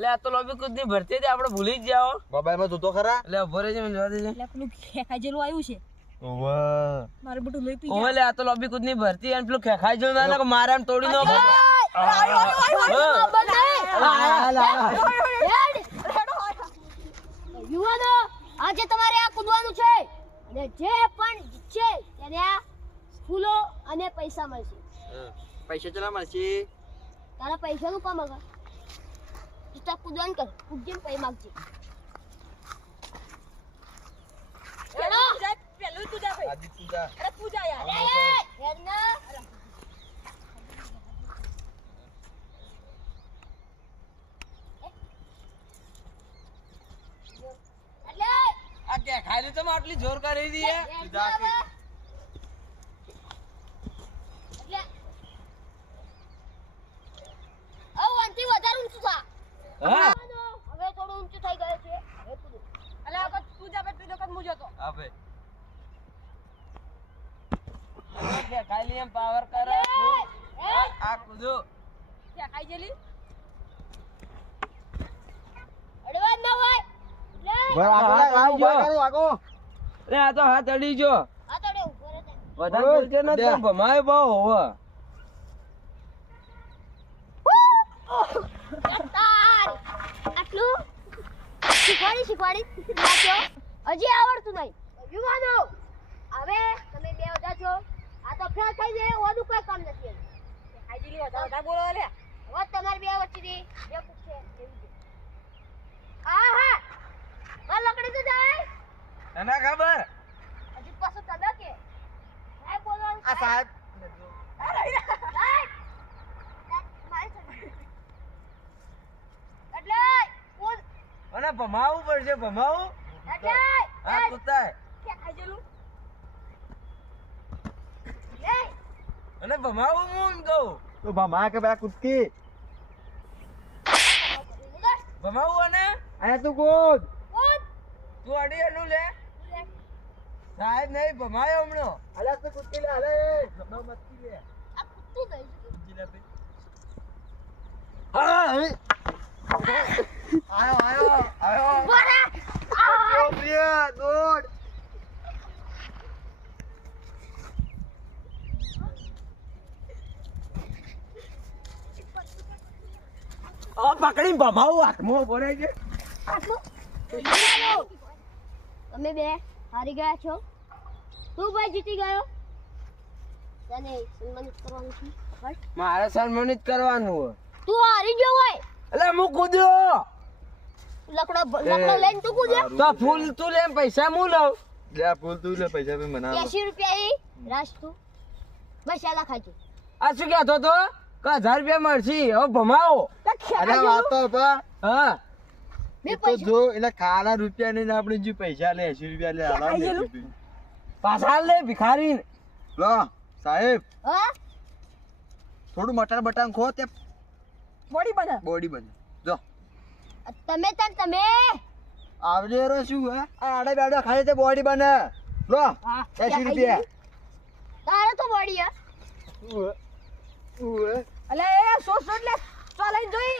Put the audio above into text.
એટલે આ તો લોબી કુદની ભરતી હતી આપણે ભૂલી જ જાઓ મોબાઈલમાં જોતો ખરા એટલે ઊભો રહેજે મને જોવા દેજે એટલે પેલું ખેખાજેલું આવ્યું છે ઓવે મારે બટુ લઈ પી ઓવે લે આ તો લોબી કુદની ભરતી અને પેલું ખેખાજેલું ના કે મારે આમ તોડી નો યુવાનો આજે તમારે આ કૂદવાનું છે અને જે પણ છે તેને આ ફૂલો અને પૈસા મળશે પૈસા ચલા મળશે તારા પૈસાનું કામ આગળ તું તાર કૂદવાનું કર કૂદજે ને પૈ માગજે. પેલું તું જા ભાઈ આદિત્ય જા. અરે તું જા યાર અરે, હેડ ના. ને તમે આટલી જોર કરી દી હે? હેડ ના હવે. એટલે, હવે આનાથી વધારે ઊંચું થા. હા હવે થોડું ઊંચું થઈ ગયું છે હવે કૂદો. અલે આ વખત તું જા ભાઈ પેલો વખત હું જતો ભાઈ આ ખેખાઈ લી એમ પાવર કરે આ આ કૂદો ખેખાઈ જેલી અડવા જ હોય એટલે, ભાઈ, આગો લાગ, હા, આગો, જો. આગો, આગો. અરે આ તો હાથ અડી જો આ તો રે ઊભો રહે તે. વધારે ઓય, બોલશે ને તો દે. ભમાય બહુ હોવે આટલું શીખવાડી શીખવાડી હજી આવડતું નહીં યુવાનો હવે તમે બે બધા છો. આ તો ફેલ થઈ જાય ઓનું કોઈ કામ નથી. હાજી જેલી વધારે બોલો લે. હવે તમારી બે વચ્ચેથી બે પૂછશે એવી હા હા. આ લકડી તો જાય. તને ખબર? હજી પાછો તમે કે. સાહેબ બોલો આ સાહેબ. સાહેબ. એટલે બોલ અને ભમાવું પડશે ભમાવું? એટલે આ કૂદાય ખેખાઈ જેલું લે અને ભમાવું હું કહું. તો ભમા કે બે કૂદકી? ભમાવું અને? અને તું કૂદ. તું અડી એનું લે. સાહેબ નહીં ભમાયો હમણો. અલા તું કૂદકી લે અલે ભમા મસ્તી લે. આ કૂદતું નહીં હા હવે. આયો આયો આયો. પ્રિય આ પકડી ભમાવું હાથમાં બોલે છે. તમે બે હારી ગયા છો? તું ભાઈ જીતી ગયો? તને સન્માનિત કરવાનું છે? મારે સન્માનિત કરવાનું હોય. તું હારી ગયો હોય. એટલે હું કૂદ્યો. લકડો લકડો લઈને તું કૂદ્યો? તો ફૂલ તું લે પૈસા હું લઉં. લે ફૂલ તું લે પૈસા બી મના એસી રૂપિયા એ રાસ તું. બસ આલા ખાજો. આ શું કહેતો તો કે હજાર રૂપિયા મળશે. હવે ભમાવો. અરે વાતો બા હા. તો જો એટલે ખાના રૂપિયા ને આપણે જે પૈસા લે એસી રૂપિયા લે આલા ને એસી રૂપિયા. પાછા લે ભિખારી. લો સાહેબ. હા? થોડું મટન બટન ખો તે બોડી બને. બોડી બને. જો. તમે તાર તમે. આવજે રો શું હે? આડે બેડે ખાલી તે બોડી બને. લો હા એસી રૂપિયા. તારે તો બોડી હે. અલે એ સો સો એટલે ચાલ જોઈ